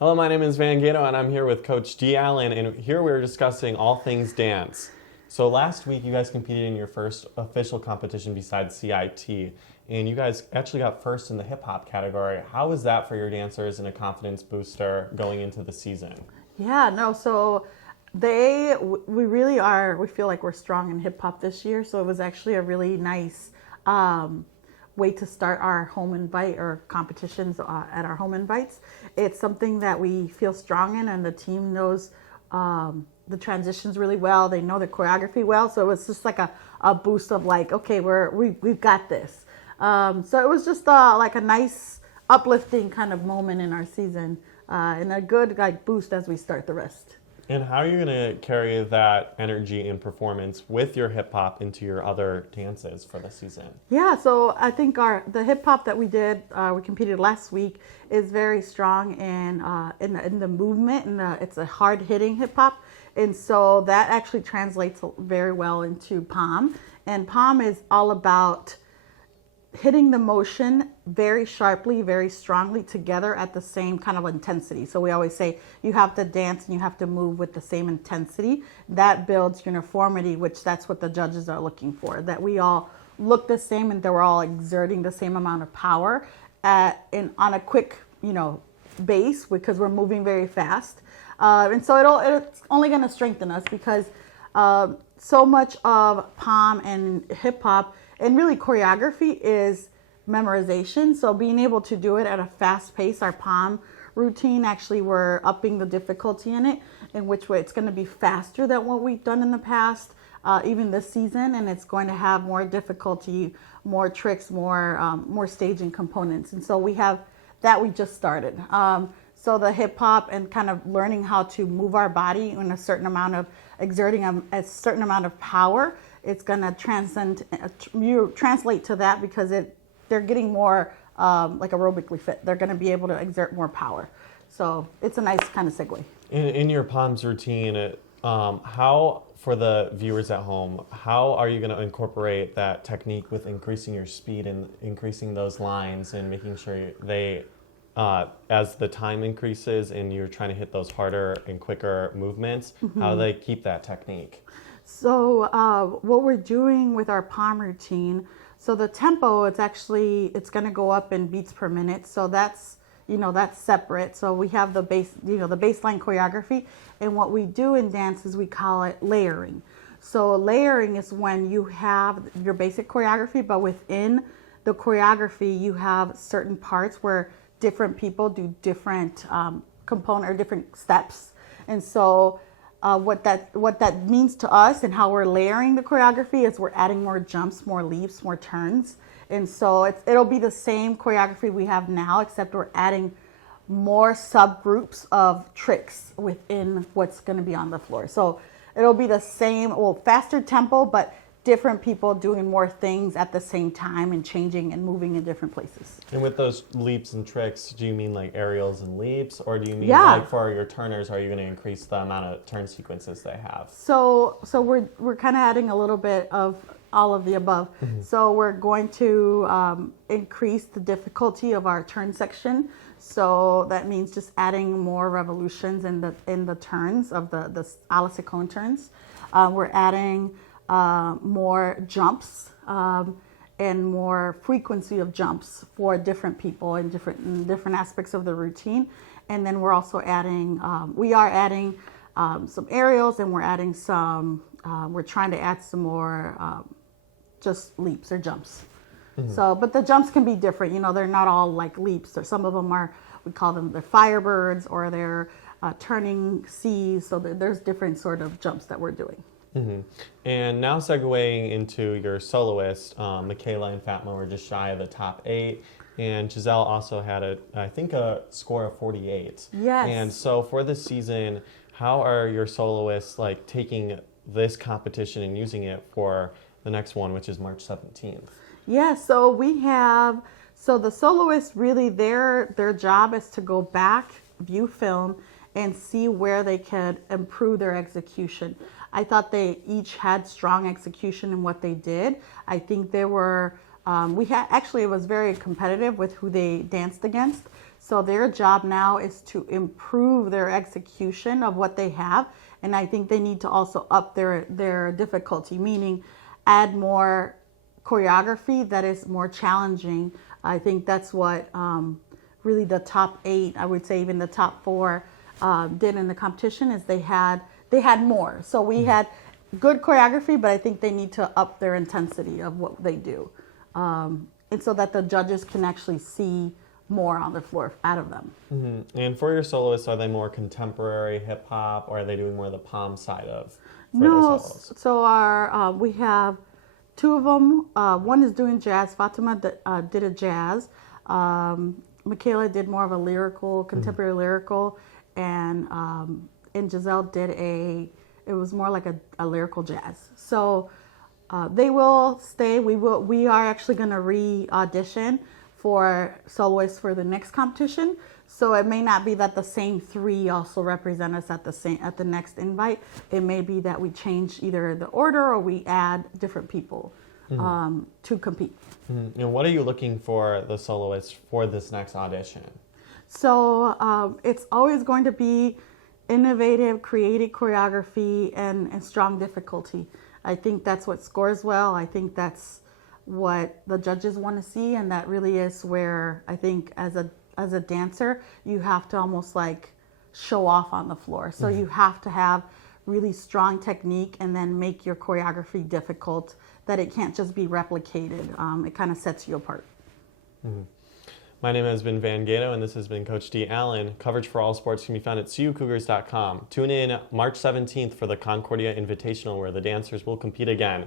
Hello, my name is Van Gato, and I'm here with Coach D. Allen, and here we're discussing all things dance. So last week, you guys competed in your first official competition besides CIT, and you guys actually got first in the hip-hop category. How was that for your dancers and a confidence booster going into the season? So we feel like we're strong in hip hop this year. So it was actually a really nice way to start our home invite or competitions at our home invites. It's something that we feel strong in, and the team knows the transitions really well. They know the choreography well. So it was just like a boost of like, okay, we've got this. So it was just like a nice uplifting kind of moment in our season, and a good like boost as we start the rest. And how are you going to carry that energy and performance with your hip hop into your other dances for the season? Yeah, so I think the hip hop that we did, we competed last week, is very strong in the movement, and it's a hard hitting hip hop, and so that actually translates very well into POM. And POM is all about hitting the motion very sharply, very strongly together at the same kind of intensity. So we always say you have to dance and you have to move with the same intensity. That builds uniformity, which that's what the judges are looking for, that we all look the same and that we're all exerting the same amount of power on a quick, base, because we're moving very fast. And so it's only going to strengthen us, because so much of POM and hip hop and really choreography is memorization. So being able to do it at a fast pace, our POM routine, actually we're upping the difficulty in it, in which way it's going to be faster than what we've done in the past, even this season, and it's going to have more difficulty, more tricks, more staging components. And so we have that we just started. So the hip hop and kind of learning how to move our body in a certain amount of exerting a certain amount of power, it's going to translate to that, because they're getting more like aerobically fit. They're going to be able to exert more power. So it's a nice kind of segue. In your POMS routine, how, for the viewers at home, how are you going to incorporate that technique with increasing your speed and increasing those lines and making sure they, as the time increases and you're trying to hit those harder and quicker movements, how do they keep that technique? So what we're doing with our POM routine, so the tempo, it's going to go up in beats per minute. So that's separate. So we have the base, the baseline choreography. And what we do in dance is we call it layering. So layering is when you have your basic choreography, but within the choreography, you have certain parts where different people do different component or different steps. And so what that means to us and how we're layering the choreography is we're adding more jumps, more leaps, more turns. And so it'll be the same choreography we have now, except we're adding more subgroups of tricks within what's going to be on the floor. So it'll be the same, faster tempo, but different people doing more things at the same time and changing and moving in different places. And with those leaps and tricks, do you mean like aerials and leaps, or do you mean like for your turners, are you going to increase the amount of turn sequences they have? So we're kind of adding a little bit of all of the above. So we're going to increase the difficulty of our turn section. So that means just adding more revolutions in the turns of the a la Ciccone turns. We're adding more jumps and more frequency of jumps for different people in different aspects of the routine. And then we're also adding, some aerials, and we're trying to add some more just leaps or jumps. So, but the jumps can be different. They're not all like leaps, or some of them we call them the firebirds, or they're turning C's. So there's different sort of jumps that we're doing. And now segueing into your soloist, Michaela and Fatma were just shy of the top 8, and Giselle also had a score of 48. Yes. And so for this season, how are your soloists like taking this competition and using it for the next one, which is March 17th? Yeah, so the soloists, really their job is to go back, view film, and see where they could improve their execution. I thought they each had strong execution in what they did. I think they were, it was very competitive with who they danced against. So their job now is to improve their execution of what they have. And I think they need to also up their difficulty, meaning add more choreography that is more challenging. I think that's what really the top 8, I would say even the top 4 did in the competition, is they had more. So we had good choreography, but I think they need to up their intensity of what they do. And so that the judges can actually see more on the floor out of them. Mm-hmm. And for your soloists, are they more contemporary hip hop, or are they doing more the pom side of for their solos? So our we have 2 of them. One is doing jazz. Fatima did a jazz. Michaela did more of a lyrical, contemporary lyrical, and Giselle did it was more like a lyrical jazz. So they will stay. We are actually going to re-audition for soloists for the next competition. So it may not be that the same 3 also represent us at the next invite. It may be that we change either the order or we add different people to compete. Mm-hmm. And what are you looking for the soloists for this next audition? So it's always going to be innovative, creative choreography, and strong difficulty. I think that's what scores well. I think that's what the judges want to see, and that really is where I think as a dancer, you have to almost like show off on the floor. So you have to have really strong technique and then make your choreography difficult, that it can't just be replicated. It kind of sets you apart. Mm-hmm. My name has been Van Gato, and this has been Coach D. Allen. Coverage for all sports can be found at CUCougars.com. Tune in March 17th for the Concordia Invitational, where the dancers will compete again.